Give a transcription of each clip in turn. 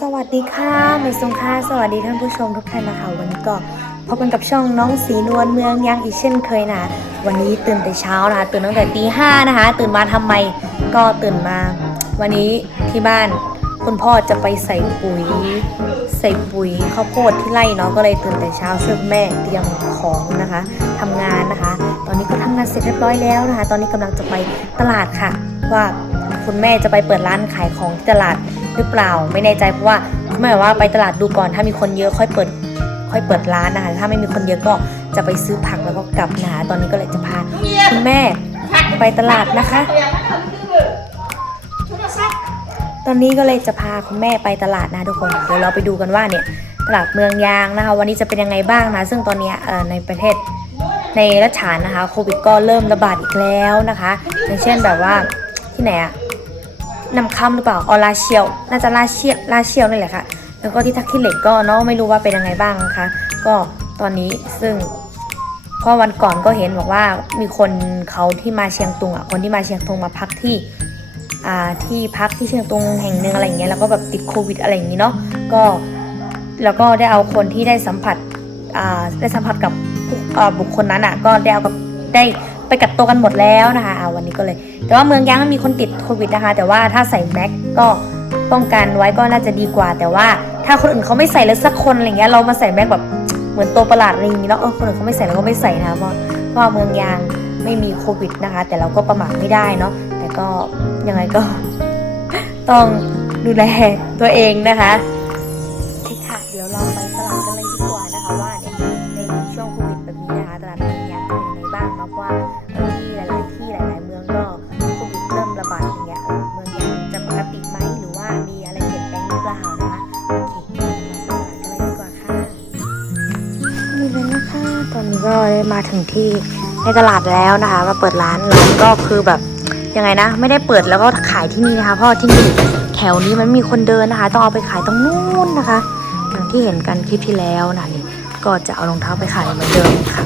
สวัสดีค่ะเมย์สงค่ะสวัสดีท่านผู้ชมทุกท่านนะคะ วันนี้ก็พบกันกับช่องน้องสีนวลเมืองยังอีกเช่นเคยนะ วันนี้ตื่นแต่เช้านะคะ ตื่นตั้งแต่ตีห้านะคะ ตื่นมาทำไมก็ตื่นมา วันนี้ที่บ้านคุณพ่อจะไปใส่ปุ๋ย ใส่ปุ๋ยข้าวโพดที่ไร่เนาะก็เลยตื่นแต่เช้าช่วยแม่เตรียมของนะคะทำงานนะคะ ตอนนี้ก็ทำงานเสร็จเรียบร้อยแล้วนะคะ ตอนนี้กำลังจะไปตลาดค่ะ ว่าคุณแม่จะไปเปิดร้านขายของที่ตลาด หรือเปล่าไม่แน่ใจเพราะว่าคุณแม่บว่าไปตลาดดูก่อนถ้ามีคนเยอะค่อยเปิดค่อยเปิดร้านนะคะถ้าไม่มีคนเยอะก็จะไปซื้อผักแล้วก็กลับนะคะตอนนี้ก็เลยจะพาคุณแม่ไปตลาดนะคะ ตอนนี้ก็เลยจะพาคุณแม่ไปตลาดนะทุกคนเดี๋ยวเราไปดูกันว่าเนี่ยตลาดเมืองยางนะคะ วันนี้จะเป็นยังไงบ้างนะ ซึ่งตอนนี้ในประเทศในรัชฉานนะคะโควิดก็เริ่มระบาดอีกแล้วนะคะ อย่างเช่นแบบว่าที่ไหนอะ นำคำหรือเปล่าออลาเชียว น่าจะลาเชียลาเชียวนี่แหละค่ะ แล้วก็ที่ทักขี้เหล็กก็เนาะไม่รู้ว่าเป็นยังไงบ้างนะคะ ก็ตอนนี้ซึ่งเพราะวันก่อนก็เห็นบอกว่ามีคนเขาที่มาเชียงตุงอะคนที่มาเชียงตุงมาพักที่อ่าที่พักที่เชียงตุงแห่งหนึ่งอะไรอย่างเงี้ยแล้วก็แบบติดโควิดอะไรอย่างงี้เนาะก็แล้วก็ได้เอาคนที่ได้สัมผัสอ่าได้สัมผัสกับบุคคลนั้นอะก็ได้เอากับได้ ไปกักตัวกันหมดแล้วนะคะอ่าวันนี้ก็เลย แต่ว่าเมืองยางม่มีคนติดโควิดนะคะ แต่ว่าถ้าใส่แมสก็ป้องกันไว้ก็น่าจะดีกว่า แต่ว่าถ้าคนอื่นเขาไม่ใส่เลยสักคนอะไรเงี้ยเรามาใส่แมสแบบเหมือนตัวประหลาดอะไรอย่างงี้เนาะเออคนอื่นเขาไม่ใส่เราก็ไม่ใส่นะเพราะเพราะว่าเมืองยางไม่มีโควิดนะคะ แต่เราก็ประมาทไม่ได้เนาะแต่ก็ยังไงก็ ต้องดูแลตัวเองนะคะ ก็ได้มาถึงที่ในตลาดแล้วนะคะ มาเปิดร้านร้านก็คือแบบยังไงนะ ไม่ได้เปิดแล้วก็ขายที่นี่นะคะ เพราะที่นี่แถวนี้มันมีคนเดินนะคะ ต้องเอาไปขายตรงนู้นนะคะ อย่างที่เห็นกันคลิปที่แล้วนะนี่ก็จะเอารองเท้าไปขายเหมือนเดิมค่ะ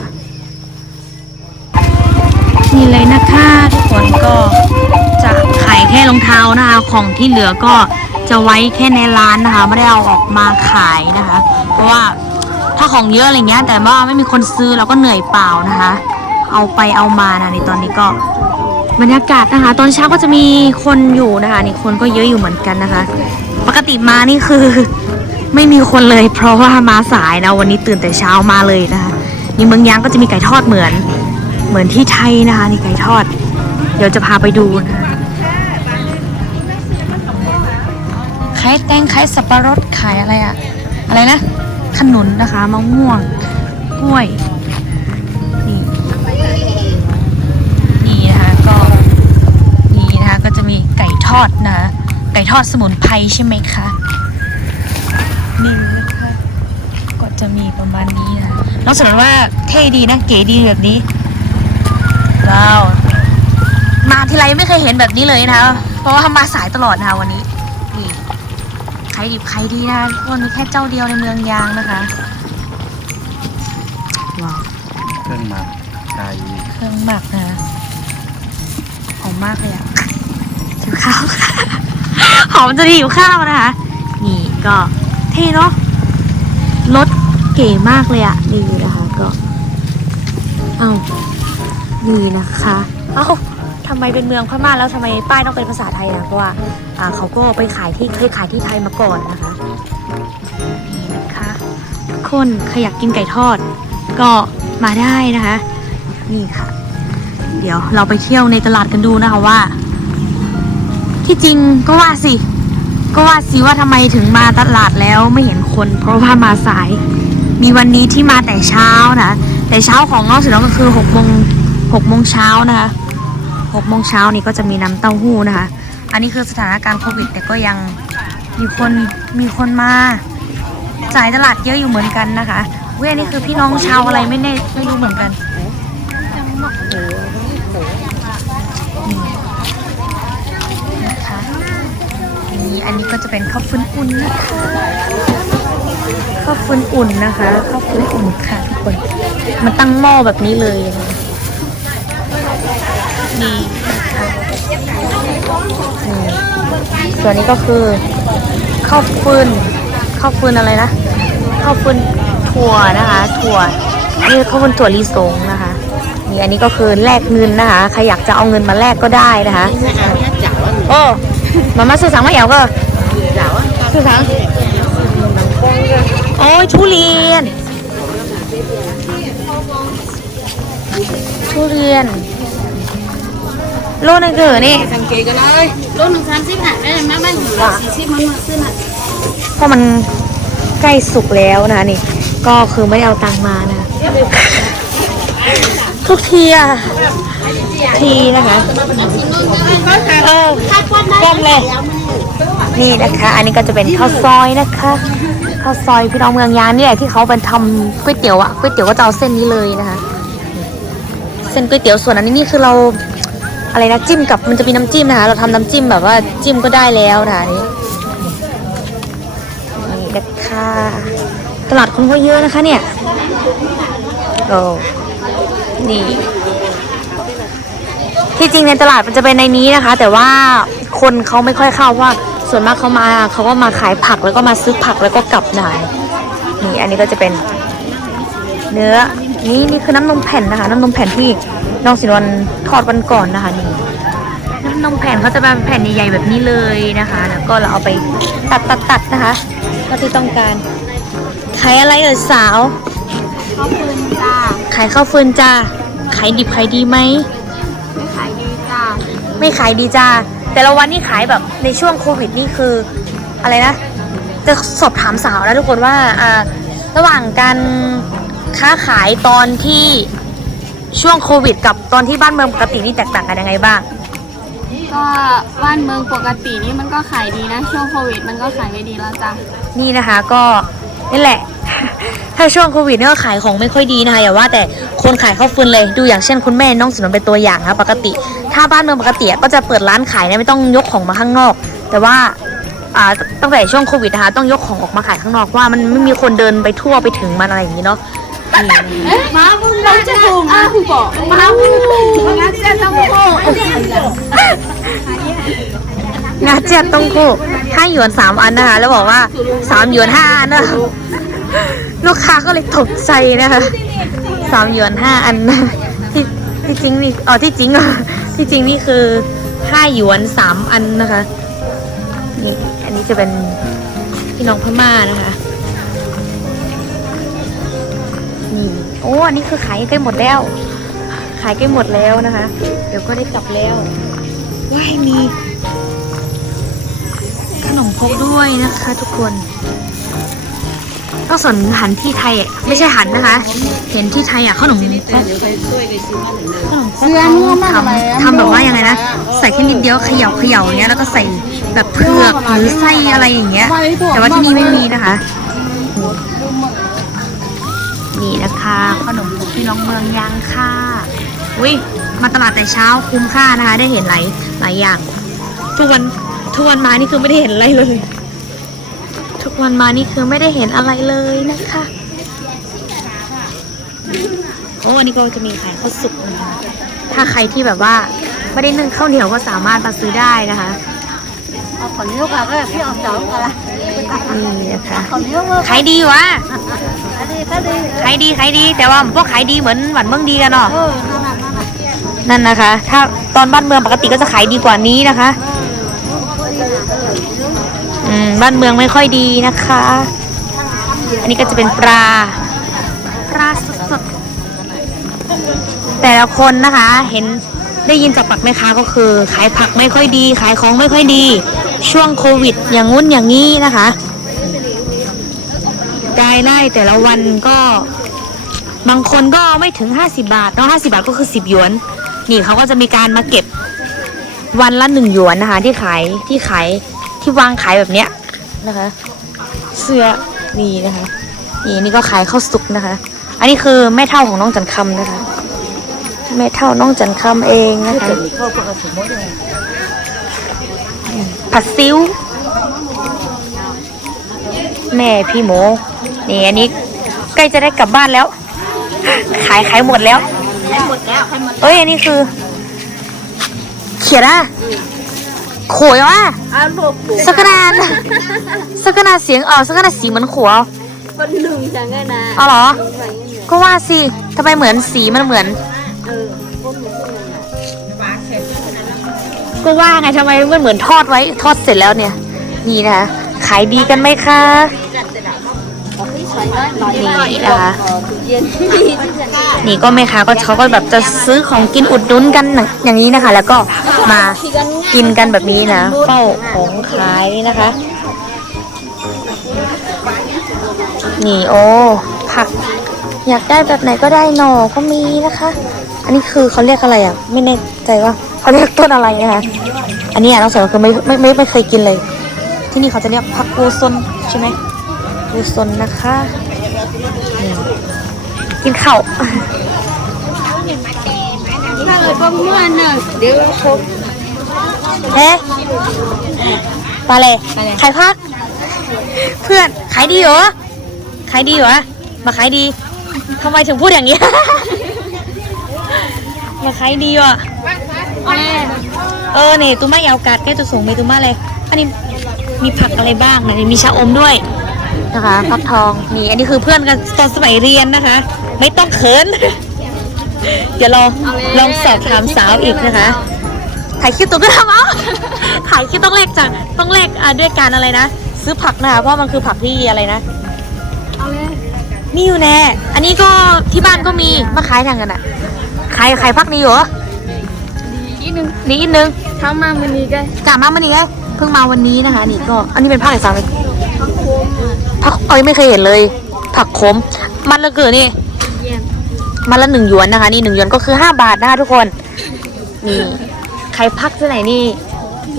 นี่เลยนะคะทุกคนก็จะขายแค่รองเท้านะคะ ของที่เหลือก็จะไว้แค่ในร้านนะคะ ไม่ได้เอาออกมาขายนะคะ เพราะว่า ของเยอะอะไรเงี้ย แต่ว่าไม่มีคนซื้อเราก็เหนื่อยเปล่านะคะ เอาไปเอามานะในตอนนี้ก็บรรยากาศนะคะ ตอนเช้าก็จะมีคนอยู่นะคะนี่คนก็เยอะอยู่เหมือนกันนะคะ ปกติมานี่คือ ไม่มีคนเลย เพราะว่ามาสายนะวันนี้ตื่นแต่เช้ามาเลยนะคะนี่เมืองยางก็จะมีไก่ทอดเหมือน เหมือนที่ไทยนะคะนี่ไก่ทอด เดี๋ยวจะพาไปดูนะคะขายแตงขายสับปะรดขายอะไรอะอะไรนะ ขนุนนะคะมะม่วงกล้วยนี่นี่นะคะก็นี่นะคะก็จะมีไก่ทอดนะคะไก่ทอดสมุนไพรใช่ไหมคะนี่นะคะก็จะมีประมาณนี้นะน้องสนนว่าเท่ดีนะเก๋ดีแบบนี้ว้าวมาทีไรไม่เคยเห็นแบบนี้เลยนะคะเพราะว่ามาสายตลอดนะคะวันนี้ ใครดิบใครดีนะคะทุกคนมีแค่เจ้าเดียวในเมืองยางนะคะว้าวเครื่องหมักไก่เครื่องหมักนะหอมมากเลยอะหิวข้าว หอมจะหิวข้าวนะคะ นี่ก็เท่เนาะรถเก๋มากเลยอะนี่นะคะก็ เอานี่นะคะ เอ้า ทำไมเป็นเมืองพม่าแล้วทำไมป้ายต้องเป็นภาษาไทยอะเพราะว่าเขาก็ไปขายที่เคยขายที่ไทยมาก่อนนะคะนี่นะคะทุกคนใครอยากกินไก่ทอด ก็มาได้นะคะ นี่ค่ะ เดี๋ยวเราไปเที่ยวในตลาดกันดูนะคะว่า ที่จริงก็ว่าสิ ก็ว่าสิว่าทำไมถึงมาตลาดแล้วไม่เห็นคน เพราะว่ามาสาย มีวันนี้ที่มาแต่เช้านะ แต่เช้าของน้องสุดน้องก็คือหกโมงหกโมงเช้านะคะ หกโมงเช้านี่ก็จะมีน้ำเต้าหู้นะคะ อันนี้คือสถานการณ์โควิด แต่ก็ยังมีคนมีคนมาจ่ายตลาดเยอะอยู่เหมือนกันนะคะเว้ยอันนี่คือพี่น้องชาวอะไรไม่แน่ไม่รู้เหมือนกันนี่นะคะนี่อันนี้ก็จะเป็นข้าวฟื้นอุ่นนะคะข้าวฟื้นอุ่นนะคะข้าวฟื้นอุ่นค่ะทุกคนมันตั้งหม้อแบบนี้เลย นะคะนี่นะคะนี่ส่วนนี้ก็คือขข้าวฟืนข้าวฟืนอะไรนะข้าวฟืนถั่วนะคะ ถั่วนี่ข้าวฟืนถั่วลิสงนะคะนี่อันนี้ก็คือแลกเงินนะคะใครอยากจะเอาเงินมาแลกก็ได้นะคะโอ้มามาซื้อสังมาเอวก็ซื้อสังโอ้ยทุเรียนทุเรียน โลนึงเกิดนี่สังเกตกันเลยรถหนึ่งสามสิบน่ะแม่แม่แม่หนึ่งสี่สิบมันมาขึ้นอะเพราะมันใกล้สุกแล้วนะคะนี่ ก็คือไม่ได้เอาตังค์มานะ ทุกทีอะทีนะคะเออก้มเลยนี่นะคะ อันนี้ก็จะเป็นข้าวซอยนะคะข้าวซอยพี่น้องเมืองยางนี่แหละที่เขาเป็นทำก๋วยเตี๋ยวอะก๋วยเตี๋ยวก็จะเอาเส้นนี้เลยนะคะ เส้นก๋วยเตี๋ยวส่วนอันนี้นี่คือเรา อะไรนะจิ้มกับมันจะมีน้ำจิ้มนะคะ เราทำน้ำจิ้มแบบว่าจิ้มก็ได้แล้วนะคะนี่นี่นะคะตลาดคนก็เยอะนะคะเนี่ยโอ้นี่ที่จริงในตลาดมันจะเป็นในนี้นะคะ แต่ว่าคนเขาไม่ค่อยเข้าว่า ส่วนมากเขามาเขาก็มาขายผักแล้วก็มาซื้อผักแล้วก็กลับได้นี่อันนี้ก็จะเป็น เนื้อนี่นี่คือน้ำนมแผ่นนะคะ น้ำนมแผ่นที่ น้องสินวันทอดวันก่อนนะคะนี่น้ำนมแผ่นเขาจะเป็นแผ่นใหญ่ๆแบบนี้เลยนะคะ แล้วก็เราเอาไปตัดตัดตัดนะคะเท่าที่ต้องการขายอะไรเอ่ยสาวข้าวฟืนจ้าขายข้าวฟืนจ้าขายดิบขายดีไหมไม่ขายดีจ้าไม่ขายดีจ้าแต่ละวันนี่ขายแบบในช่วงโควิดนี่คืออะไรนะ จะสอบถามสาวนะทุกคนว่าอ่าระหว่างการค้าขายตอนที่ ช่วงโควิด กับตอนที่บ้านเมืองปกตินี่แตกต่างกันยังไงบ้าง ก็บ้านเมืองปกตินี่มันก็ขายดีนะ ช่วงโควิด มันก็ขายไม่ดีแล้วจ้านี่นะคะก็นี่แหละ ถ้าช่วงโควิดเนี่ยก็ขายของไม่ค่อยดีนะคะอย่าว่าแต่คนขายข้าวฟืนเลยดูอย่างเช่นคุณแม่น้องสนนเป็นตัวอย่างนะปกติ ถ้าบ้านเมืองปกติก็จะเปิดร้านขายเนี่ยไม่ต้องยกของมาข้างนอก แต่ว่าอ่าตั้งแต่ช่วงโควิดนะคะต้องยกของออกมาขายข้างนอกเพราะว่ามันไม่มีคนเดินไปทั่วไปถึงมันอะไรอย่างนี้เนาะนี่ มาบุ ญเราจะถูกอะคุณบอกมาบุญงั้นจะต้องโกงาเจียบต้องคู่ห้าหยวนสามอันนะคะ แล้วบอกว่าสามหยวนห้าอันนะลูกค้าก็เลยตกใจนะคะสามหยวนห้าอันนะที่ที่จริงนี่อ๋อที่จริงอะที่จริงนี่คือห้าหยวนสามอันนะคะนี่อันนี้จะเป็นพี่น้องพม่านะคะ โอ้อันนี้คือขายใกล้หมดแล้ว ขายใกล้หมดแล้วนะคะ เดี๋ยวก็ได้กลับแล้วว้ายมีขนมครกด้วยนะคะ ทุกคนต้องสนหันที่ไทยอะไม่ใช่หันนะคะ เห็นที่ไทยอะขนมครกขนมครกเขาทำทำแบบว่ายังไงนะใส่แค่นิดเดียวเขย่าเขย่าอย่างเงี้ยแล้วก็ใส่แบบเผือกหรือไส้อะไรอย่างเงี้ย แต่ว่าที่นี่ไม่มีนะคะ ขนมครกพี่น้องเมืองยางค่ะอุ้ยมาตลาดแต่เช้าคุ้มค่านะคะ ได้เห็นหลายหลายอย่าง ทุกวันทุกวันมานี่คือไม่ได้เห็นอะไรเลย ทุกวันมานี่คือไม่ได้เห็นอะไรเลยนะคะโอ้อันนี้ก็จะมีขายข้าวสุกนะคะ ถ้าใครที่แบบว่าไม่ได้นึ่งข้าวเหนียวก็สามารถมาซื้อได้นะคะเอาขอเลี้ยวกันก็พี่เอาเจ้ากันละ นี่นะคะขอเลี้ยวมาขายดีวะดีก็ดีขายดีขายดี แต่ว่าพวกขายดีเหมือนหวันเมืองดีกันเนาะเออนั่นน่ะนั่นน่ะนั่นนะคะ ถ้าตอนบ้านเมืองปกติก็จะขายดีกว่านี้นะคะอืมบ้านเมืองไม่ค่อยดีนะคะ อันนี้ก็จะเป็นปลาปลาสดๆแต่ละคนนะคะ เห็นได้ยินจากปากแม่ค้าก็คือ ขายผักไม่ค่อยดี ขายของไม่ค่อยดี ช่วงโควิด อย่างงุ้นอย่างนี้นะคะรายได้แต่ละวันก็บางคนก็ไม่ถึง 50 บาทเนาะ50บาทก็คือ 10หยวน นี่เขาก็จะมีการมาเก็บวันละหนึ่งหยวนนะคะ ที่ขายที่ขายที่วางขายแบบเนี้ยนะคะ เสื้อนี่นะคะนี่นี่ก็ขายข้าวสุกนะคะ อันนี้คือแม่เท่าของน้องจันคำนะคะ แม่เท่าน้องจันคำเองนะคะ ผัดซิ้ว แม่พี่โมนี่อันนี้ใกล้จะได้กลับบ้านแล้ว ขายขายหมดแล้วให้หมดแล้วให้หมดเอ้ยอันนี้คือ เขียนอะขวยวะอ้าวลูกสักนาดสักนาดเสียงออกสักนาดสีเหมือนขวคนหนึ่งจังไงนะเอาเหรอลงไปอย่างเงี้ยก็ว่าสิทำไมเหมือนสีมันเหมือน เออ ก็ว่าไงทำไมมันเหมือนทอดไว้ทอดเสร็จแล้วเนี่ย นี่นะคะขายดีกันไหมคะนี่นะคะนี่ก็แม่ค้าก็เขาก็แบบจะซื้อของกินอุดหนุนกันอย่างนี้นะคะ แล้วก็มากินกันแบบนี้นะเฝ้าของขายนะคะ นี่โอ้ผัก อยากได้แบบไหนก็ได้หน่อก็มีนะคะ อันนี้คือเขาเรียกอะไรอะ ไม่แน่ใจว่า เขาเรียกต้นอะไรนะคะอันนี้อะน้องสาวคือไม่ไม่ไม่ไม่เคยกินเลย ที่นี่เขาจะเรียกผักกูซนใช่ไหมกูซนนะคะนี่กินข้าวถ้าเกิดว่าเมื่อหนึ่งเดี๋ยวเราพบเฮ้มาเลยขายพัก เพื่อนขายดีเหรอขายดีเหรอมาขายดีทำไมถึงพูดอย่างนี้มาขายดีว่ะแม่ เออเนี่ยตุ้ม่ยาวกัดแกจะส่งไปตุ้ม่าเลยอันนี้มีผักอะไรบ้างนะนี่มีชะอมด้วยนะคะฟักทองนี่อันนี้คือเพื่อนกันตอนสมัยเรียนนะคะ ไม่ต้องเขินเดี๋ยวลองลองสอบถามสาวอีกนะคะถ่ายคลิปตัวก็ทำเอาถ่ายคลิปต้องแลกจากต้องแลกอะด้วยการอะไรนะซื้อผักนะคะเพราะมันคือผักที่อะไรนะเอาเลยมีอยู่แน่ อันนี้ก็ที่บ้านก็มีมาขายทางกันอะขายขายพักนี้เหรอ อีกหนึ่งนี่อีกนึงเข้ามาวันนี้ก็กลับมาวันนี้ไงเพิ่งมาวันนี้นะคะ นี่ก็ อันนี้เป็นผักอะไรสังเลยพักโคมอะผักเอ้ยไม่เคยเห็นเลย ผักขม มันละเกิดนี่เยี่ยมมันละหนึ่งหยวนนะคะ นี่หนึ่งหยวนก็คือห้าบาทนะคะทุกคนนี่ใครพักที่ไหนนี่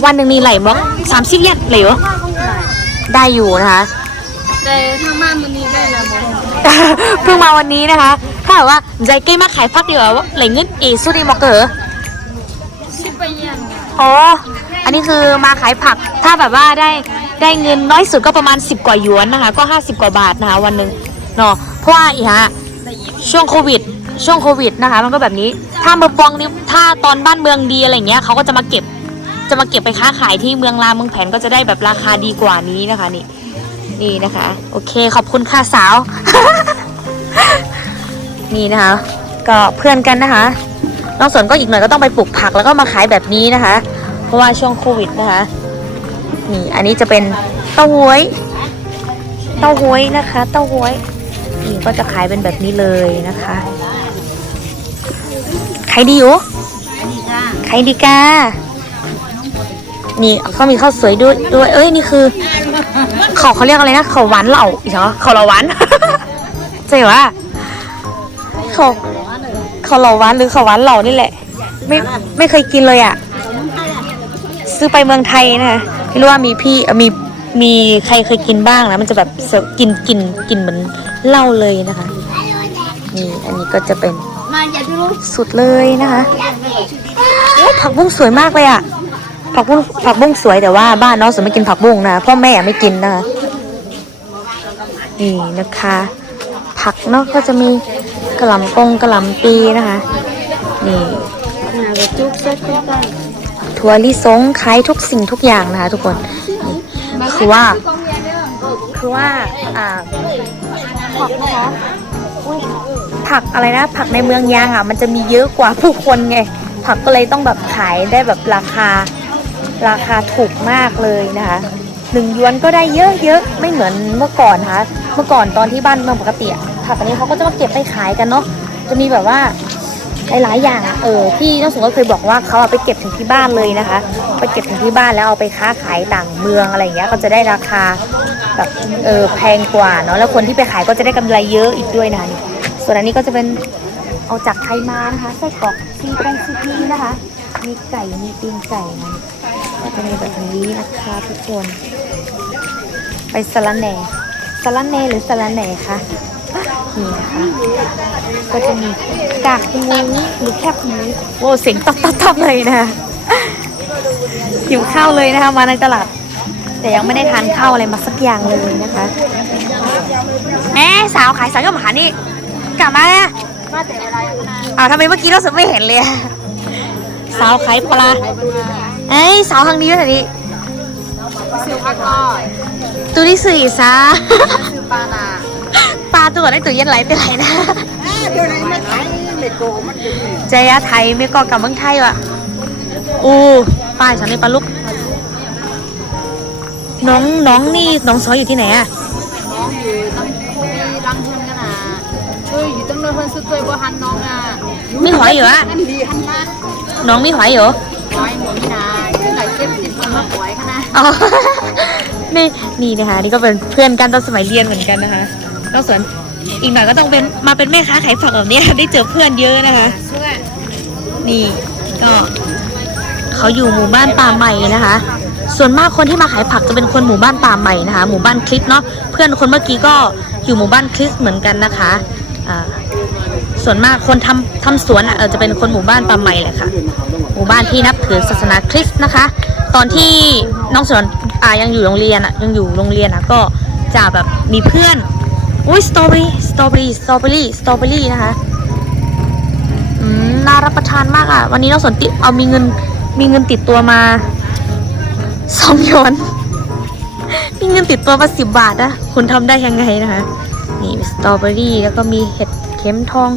วันหนึ่งมีไหลบล็อกสามสิบเยนไหลเหรอได้อยู่นะคะ แต่ถ้ามาวันนี้ได้แล้วมั้งเพิ่งมาวันนี้นะคะ ถ้าแบบว่าใจเก้มาขายพักดีกว่าว่าไหลเงินเอสุดีมอกเกอร์สิบไปเยี่ยม อ๋อ อันนี้คือมาขายผัก ถ้าแบบว่าได้ได้เงินน้อยสุดก็ประมาณ 10 กว่าหยวนนะคะ ก็ 50 กว่าบาทนะคะวันหนึ่งเนาะ เพราะว่าอีฮะช่วงโควิด ช่วงโควิดนะคะ มันก็แบบนี้ ถ้าเมืองปองนี่ถ้าตอนบ้านเมืองดีอะไรเงี้ยเขาก็จะมาเก็บ จะมาเก็บไปค้าขายที่เมืองรามเมืองแผนก็จะได้แบบราคาดีกว่านี้นะคะนี่ นี่นะคะ โอเคขอบคุณค่ะสาว นี่นะคะ ก็เพื่อนกันนะคะ น้องสนก็อีกหน่อยก็ต้องไปปลูกผักแล้วก็มาขายแบบนี้นะคะ เพราะว่าช่วงโควิดนะคะนี่อันนี้จะเป็นเต้าหวย เต้าหวยนะคะ เต้าหวยนี่ก็จะขายเป็นแบบนี้เลยนะคะขายดีอยู่ขายดีกานี่เขามีข้าวสวยด้วยด้วย เอ้ยนี่คือเขาเขาเรียกอะไรนะเขาหวานเหล่าอีกเหรอเขาเหล่าหวานใช่ปะเขา ขาเหล่าหวานหรือเขาหวานเหล่านี่แหละ ไม่ไม่เคยกินเลยอะ ซื้อไปเมืองไทยนะคะไม่รู้ว่ามีพี่มีมีใครเคยกินบ้างนะมันจะแบบกินกินกินเหมือนเหล้าเลยนะคะ นี่อันนี้ก็จะเป็นมาอย่าดูสุดเลยนะคะโอ้ผักบุ้งสวยมากเลยอะผักบุ้งผักบุ้งสวยแต่ว่าบ้านน้องสวนไม่กินผักบุ้งนะพ่อแม่ไม่กินนะคะนี่นะคะ ผักเนาะก็จะมี กระหล่ำปงกระหล่ำปีนะคะนี่หนาไปจุ๊บเซ็ตขึ้นไปถั่วลิสงขายทุกสิ่งทุกอย่างนะคะ ทุกคนนี่คือว่า คือว่าอ่าผักนะอุ๊ยผักอะไรนะผักในเมืองยางอะ มันจะมีเยอะกว่าผู้คนไง ผักก็เลยต้องแบบขายได้แบบราคาราคาถูกมากเลยนะคะหนึ่งยวนก็ได้เยอะเยอะไม่เหมือนเมื่อก่อนนะคะเมื่อก่อนตอนที่บ้านเมืองปกติอะ ผักอันนี้เขาก็จะมาเก็บไปขายกันเนาะจะมีแบบว่าหลายๆอย่างเออที่น้องสงก็เคยบอกว่าเขาเอาไปเก็บถึงที่บ้านเลยนะคะ ไปเก็บถึงที่บ้านแล้วเอาไปค้าขายต่างเมืองอะไรอย่างเงี้ยก็จะได้ราคาแบบเออแพงกว่าเนาะแล้วคนที่ไปขายก็จะได้กำไรเยอะอีกด้วยนะคะนี่ส่วนอันนี้ก็จะเป็นเอาจากไทยมานะคะไส้กรอกซีแปงซีพีนะคะ มีไก่มีตีนไก่นะก็จะมีแบบนี้นะคะทุกคน ไปสลันแหน่สลันแหน่หรือสลันแหน่คะ นี่นะคะก็จะมีกากหมูหรือแคบหมูโอ้เสียงตับตับตับเลยนะคะหิวข้าวเลยนะคะมาในตลาด แต่ยังไม่ได้ทานข้าวอะไรมาสักอย่างเลยนะคะแหมสาวขายสังกะหมานี่กลับมาเนี่ยมาแต่อะไรนะอ้าวทำไมเมื่อกี้เราสึกไม่เห็นเลยอะสาวขายปลาเอ้ยสาวทางนี้แบบนี้ซื้อพักร้อยตัวที่สี่ซะซื้อปลานา ปลาตัวได้ตัวเย็นไหลไปไหลนะเดี๋ยวนี้ไม่ไทยไม่โกงมันอยู่นี่ใจยะไทยไม่ก็กับเมืองไทยว่ะอู้ป้ายฉันในปลาลุกน้องน้องนี่น้องซอยอยู่ที่ไหนอะน้องอยู่ต้องมีรังทุนกันนะช่วยอยู่ตั้งเลยเพิ่นซื้อตัวบ่หันน้องอะไม่หอยอยู่อะอันดีหันมาน้องไม่หอยอยู่หอยหมูนี่นะขึ้นไหลเจ็บติดคนมาหอยค่ะนะอ๋อนี่นี่นะคะนี่ก็เป็นเพื่อนกันตอนสมัยเรียนเหมือนกันนะคะนอ กสวนอีกหน่อยก็ต้องเป็นมาเป็นแม่ค้าขายผักแบบนี้ได้เจอเพื่อนเยอะนะคะ นี่ก็เขาอยู่หมู่บ้านป่าใหม่นะคะ ส่วนมากคนที่มาขายผักจะเป็นคนหมู่บ้านป่าใหม่นะคะ หมู่บ้านคลิปเนาะเพื่อนคนเมื่อกี้ก็อยู่หมู่บ้านคลิปเหมือนกันนะคะอ่าส่วนมากคนทำทำสวนอะจะเป็นคนหมู่บ้านป่าใหม่แหละค่ะ หมู่บ้านที่นับถือศาสนาคริสต์นะคะ ตอนที่น้องสวนอ่ายังอยู่โรงเรียนอะยังอยู่โรงเรียนอะก็จะแบบมีเพื่อน อุ้ยสตรอเบอรี่สตรอเบอรี่สตรอเบอรี่สตรอเบอรี่นะคะอืมน่ารับประทานมากอะ วันนี้น้องสนติเอามีเงินมีเงินติดตัวมาสองยนมีเงินติดตัวมาสิบบาทนะคุณทำได้ยังไงนะคะนี่สตรอเบอรี่แล้วก็มีเห็ดเข็มทอง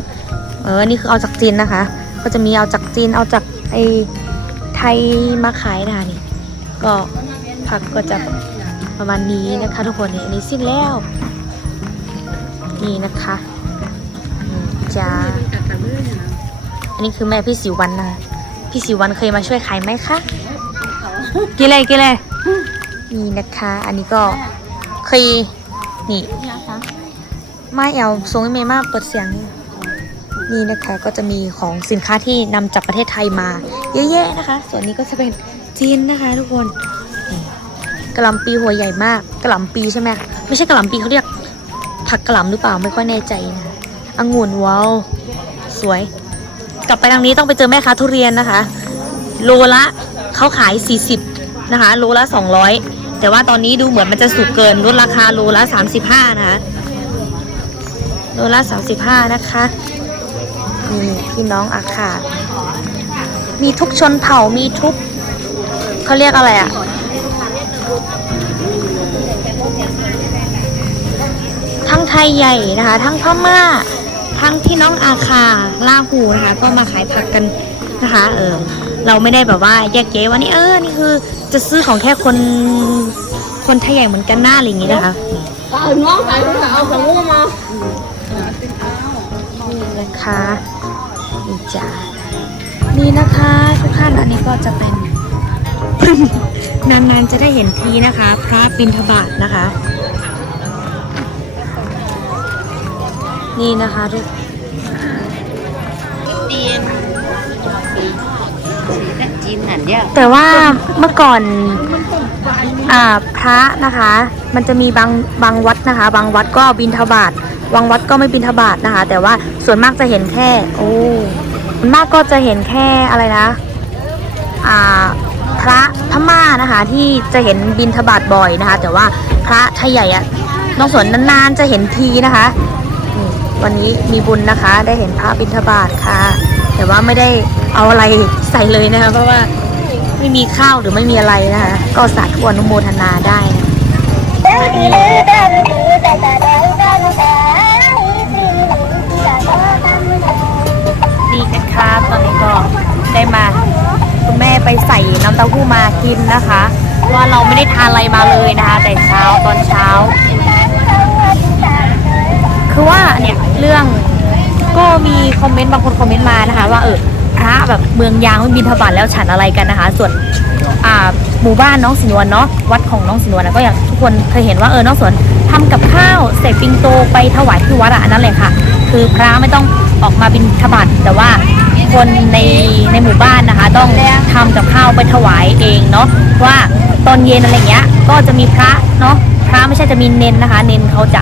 เออนี่คือเอาจากจีนนะคะ ก็จะมีเอาจากจีนเอาจากไอไทยมาขายนะคะนี่ก็ผักก็จะประมาณนี้นะคะทุกคนนี่อันนี้สิ้นแล้ว นี่นะคะจ้าอันนี้คือแม่พี่สิวันนะพี่สิวันเคยมาช่วยขายไหมคะกี่เลยกี่เลยนี่นะคะ อันนี้ก็เคยนี่ไม่เอาทรงให้เมย์มากเปิดเสียงนี่นะคะก็จะมีของสินค้าที่นำจากประเทศไทยมาเยอะแยะนะคะ ส่วนนี้ก็จะเป็นจีนนะคะ ทุกคนกระลำปีหัวใหญ่มากกระลำปีใช่ไหมไม่ใช่กระลำปีเขาเรียก ผักกระหล่ำหรือเปล่าไม่ค่อยแน่ใจนะองุ่นว้าวสวย กลับไปทางนี้ต้องไปเจอแม่ค้าทุเรียนนะคะ โลละเขาขาย 40 นะคะ โลละ 200 แต่ว่าตอนนี้ดูเหมือนมันจะสูงเกินลดราคาโลละ 35 นะคะ โลละ 35 นะคะนี่พี่น้องอาคามีทุกชนเผ่ามีทุกเขาเรียกอะไรอะ ยใหญ่นะคะ ทั้งพม่าทั้งที่น้องอาคาล่าหูนะคะ ก็มาขายผักกันนะคะ เออเราไม่ได้แบบว่าแยกแยะว่านี่เออนี่คือจะซื้อของแค่คนคนไทยใหญ่เหมือนกันหน้าอะไรอย่างงี้นะคะเอาน้องใส่ถุงเอาของงูมานี่นะคะนี่จ้านี่นะคะทุกท่านอันนี้ก็จะเป็น นานๆจะได้เห็นทีนะคะ พระบิณฑบาตนะคะ นี่นะคะทุกจีนและจีนหันยากแต่ว่าเมื่อก่อนอ่าพระนะคะ มันจะมีบางบางวัดนะคะ บางวัดก็บิณฑบาตบางวัดก็ไม่บิณฑบาตนะคะ แต่ว่าส่วนมากจะเห็นแค่ โอ้ส่วนมากก็จะเห็นแค่อะไรนะอ่าพระพม่านะคะที่จะเห็นบิณฑบาตบ่อยนะคะ แต่ว่าพระไทยใหญ่อะน้องสวนนานๆจะเห็นทีนะคะนี่ วันนี้มีบุญนะคะ ได้เห็นพระบิณฑบาตค่ะ แต่ว่าไม่ได้เอาอะไรใส่เลยนะคะ เพราะว่าไม่มีข้าวหรือไม่มีอะไรนะคะ ก็สาธุอนุโมทนาได้นะนี่นะคะตอนนี้ก็ได้มาคุณแม่ไปใส่น้ำเต้าหู้มากินนะคะเพราะว่าเราไม่ได้ทานอะไรมาเลยนะคะ แต่เช้าตอนเช้า คือว่าเนี่ยเรื่องก็มีคอมเมนต์บางคนคอมเมนต์มานะคะ ว่าเออพระแบบเมืองยางไม่บินทบาทแล้วฉันอะไรกันนะคะ ส่วนอ่าหมู่บ้านน้องสินวนเนาะวัดของน้องสินวนนะก็อย่างทุกคนเคยเห็นว่าเออน้องสวนทำกับข้าวเสรปิงโตไปถวายที่วัดอะอันนั้นเลยค่ะ คือพระไม่ต้องออกมาบินทบาทแต่ว่าคนในในหมู่บ้านนะคะ ต้องทำกับข้าวไปถวายเองเนาะว่าตอนเย็นอะไรเงี้ยก็จะมีพระเนาะพระไม่ใช่จะมีเน้นนะคะ เน้นเขาจะ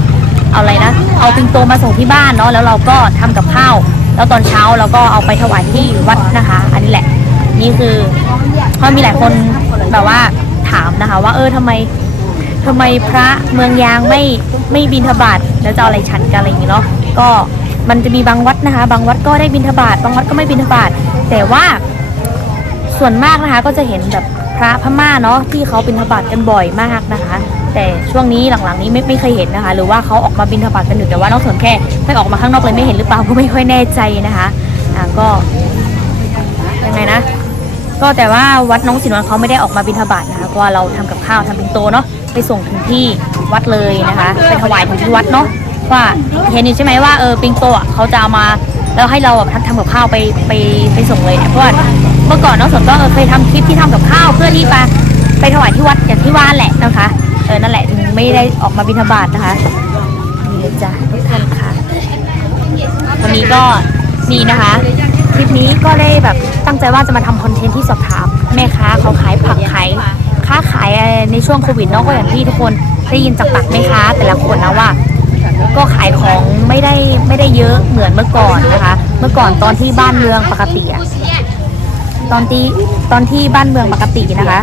เอาอะไรนะ เอาปิงโตมาส่งที่บ้านเนาะแล้วเราก็ทำกับข้าว แล้วตอนเช้าเราก็เอาไปถวายที่วัดนะคะ อันนี้แหละ นี่คือเพราะมีหลายคนแบบว่าถามนะคะ ว่าเออทำไมทำไมพระเมืองยางไม่ไม่บินทบาทแล้วจะออะไรฉันกันอะไรอย่างนี้เนาะก็มันจะมีบางวัดนะคะ บางวัดก็ได้บินทบาทบางวัดก็ไม่บินทบาทแต่ว่าส่วนมากนะคะก็จะเห็นแบบพระพม่าเนาะที่เขาบิณฑบาตกันบ่อยมากนะคะ แต่ช่วงนี้หลังๆนี้ไม่ไม่เคยเห็นนะคะ หรือว่าเขาออกมาบิณฑบาตกันอยู่แต่ว่าน้องสนแค่ไม่ออกมาข้างนอกเลยไม่เห็นหรือเปล่าก็ไม่ค่อยแน่ใจนะคะอ่าก็ยังไงนะ ก็แต่ว่าวัดน้องสินวันเขาไม่ได้ออกมาบิณฑบาตนะคะเพราะว่าเราทำกับข้าวทำปิ่นโตเนาะไปส่งถึงที่วัดเลยนะคะไปถวายถึงที่วัดเนาะว่าเห็นอยู่ใช่ไหมว่าเออปิงโตอะเขาจะเอามาแล้วให้เราแบบทำกับข้าวไปไปไปส่งเลยเนี่ยเพราะว่าเมื่อก่อนน้องสนก็เคยทำคลิปที่ทำกับข้าวเพื่อที่ไปไปถวายที่วัดอย่างที่ว่าแหละนะคะ ออนั่นแหละถึงไม่ได้ออกมาบิณฑบาตนะคะนี่เลยจ้ะทุกท่านค่ะ วันนี้ก็นี่นะคะ คลิปนี้ก็ได้แบบตั้งใจว่าจะมาทำคอนเทนต์ที่สอบถามแม่ค้าเขาขายผักขายค้าขายในช่วงโควิดเนาะก็อย่างที่ทุกคนได้ยินจากปากแม่ค้าแต่ละคนนะว่าก็ขายของไม่ได้ไม่ได้เยอะเหมือนเมื่อก่อนนะคะ เมื่อก่อนตอนที่บ้านเมืองปกติอะตอนที่ตอนที่บ้านเมืองปกตินะคะ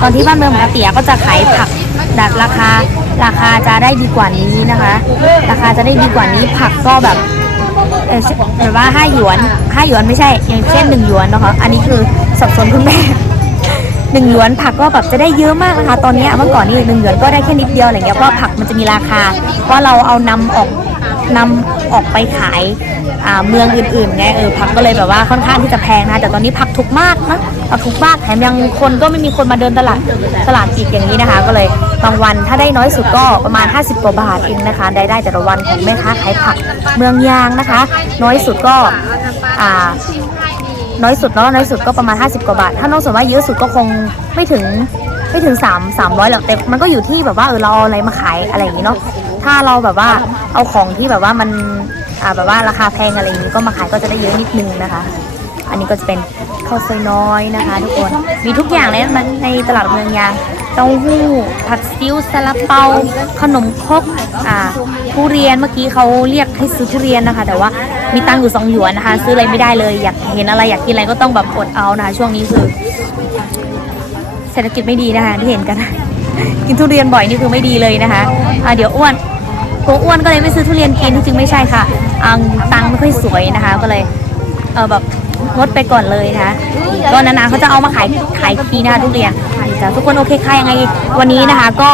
ตอนที่บ้านเมืองปกติก็จะขายผักดัดราคา ราคาจะได้ดีกว่านี้นะคะ ราคาจะได้ดีกว่านี้ผักก็แบบเออแบบว่าห้าหยวนห้าหยวนไม่ใช่อย่างเช่นหนึ่งหยวนนะคะอันนี้คือสับสนคุณแม่หนึ่งหยวนผักก็แบบจะได้เยอะมากนะคะ ตอนนี้เมื่อก่อนนี่หนึ่งหยวนก็ได้แค่นิดเดียวอะไรเงี้ยเพราะผักมันจะมีราคาเพราะเราเอานำออกนำ ออกไปขายาเมืองอื่นๆไงเออผักก็เลยแบบว่าค่อนข้างที่จะแพงนะแต่ตอนนี้ผักถูกมากนะผักถูกมากแถมยังคนก็ไม่มีคนมาเดินตลาดตลาดอีกอย่างนี้นะคะ ก็เลยบางวันถ้าได้น้อยสุดก็ประมาณ 50กว่าบาทเองนะคะได้ได้แต่ละวันของแม่ค้าขายผักเมืองยางนะคะ น้อยสุดก็อ่าน้อยสุดเนาะน้อยสุดก็ประมาณ 50 กว่าบาท ถ้าน้องส่วนว่าเยอะสุดก็คงไม่ถึงไม่ถึง3 300หรอกแต่มันก็อยู่ที่แบบว่าเออเราเอาอะไรมาขายอะไรอย่างนี้เนาะ ถ้าเราแบบว่าเอาของที่แบบว่ามันอ่าแบบว่าราคาแพงอะไรอย่างนี้ก็มาขายก็จะได้เยอะนิดนึงนะคะ อันนี้ก็จะเป็นข้าวซอยน้อยนะคะ ทุกคนมีทุกอย่างเลยมันในตลาดเมืองยางเต้าหู้ผัดซิ้วซาลาเปาขนมครกอ่าทุเรียนเมื่อกี้เขาเรียกให้ซื้อทุเรียนนะคะ แต่ว่ามีตังค์อยู่สองหยวนนะคะ ซื้ออะไรไม่ได้เลย อยากเห็นอะไรอยากกินอะไรก็ต้องแบบอดเอานะคะช่วงนี้คือเศรษฐกิจไม่ดีนะคะที่เห็นกัน กินทุเรียนบ่อยนี่คือไม่ดีเลยนะคะอ่าเดี๋ยวอ้วน กลัวอ้วนก็เลยไม่ซื้อทุเรียนกินที่จริงไม่ใช่ค่ะอังตังไม่ค่อยสวยนะคะ ก็เลยเออแบบงดไปก่อนเลยนะคะก็นานๆเขาจะเอามาขายขายทีนะคะทุเรียนจ้ะทุกคนโอเคค่ะยังไงวันนี้นะคะ ก็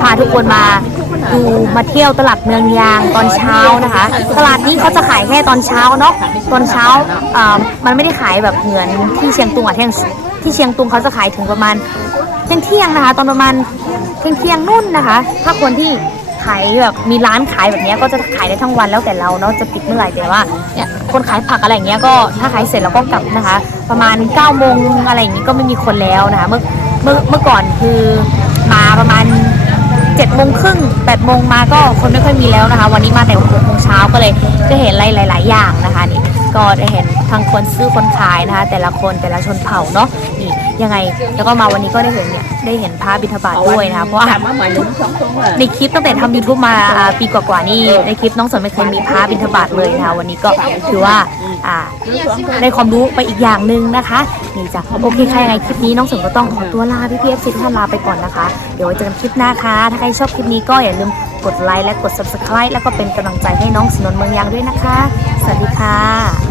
พาทุกคนมาดูมาเที่ยวตลาดเมืองยางตอนเช้านะคะ ตลาดนี้เขาจะขายแค่ตอนเช้าเนาะตอนเช้าเอ่ามันไม่ได้ขายแบบเหมือนที่เชียงตุงอะที่ที่เชียงตุงเขาจะขายถึงประมาณเที่ยงเที่ยงนะคะ ตอนประมาณเที่ยงเที่ยงนุ่นนะคะ ถ้าคนที่ ขายแบบมีร้านขายแบบนี้ก็จะขายได้ทั้งวันแล้วแต่เราเนาะจะปิดเมื่อไหร่แต่ว่าเนี่ยคนขายผักอะไรอย่างเงี้ยก็ถ้าขายเสร็จแล้วก็กลับนะคะ ประมาณ9ก้าโมงอะไรอย่างงี้ก็ไม่มีคนแล้วนะคะเมื่อเมื่อเมื่อก่อนคือมาประมาณ7จ็ดโมงครึ่งแปดโมงมาก็คนไม่ค่อยมีแล้วนะคะ วันนี้มาแต่หกโมงเช้าก็เลยจะเห็นอะไรหลาย ๆ อย่างนะคะนี่ก็ได้เห็นทั้งคนซื้อคนขายนะคะ แต่ละคนแต่ละชนเผ่าเนาะ ยังไง แล้วก็มาวันนี้ก็ได้เห็นเนี่ยได้เห็นพระบิณฑบาตด้วยนะคะเพราะว่าในคลิปตั้งแต่ทำ YouTube มาอ่าปีกว่าๆนี่ในคลิปน้องสนไม่เคยมีพระบิณฑบาตเลยนะคะวันนี้ก็ถือว่าอ่าได้ความรู้ไปอีกอย่างหนึ่งนะคะนี่จ้ะโอเคใครยังไงคลิปนี้น้องสนก็ต้องขอตัวลาพี่พีเอฟซีทุกท่านลาไปก่อนนะคะ เดี๋ยวไว้เจอกันคลิปหน้าค่ะถ้าใครชอบคลิปนี้ก็อย่าลืมกดไลค์และกด subscribe แล้วก็เป็นกำลังใจให้น้องสนนเมืองยางด้วยนะคะ สวัสดีค่ะ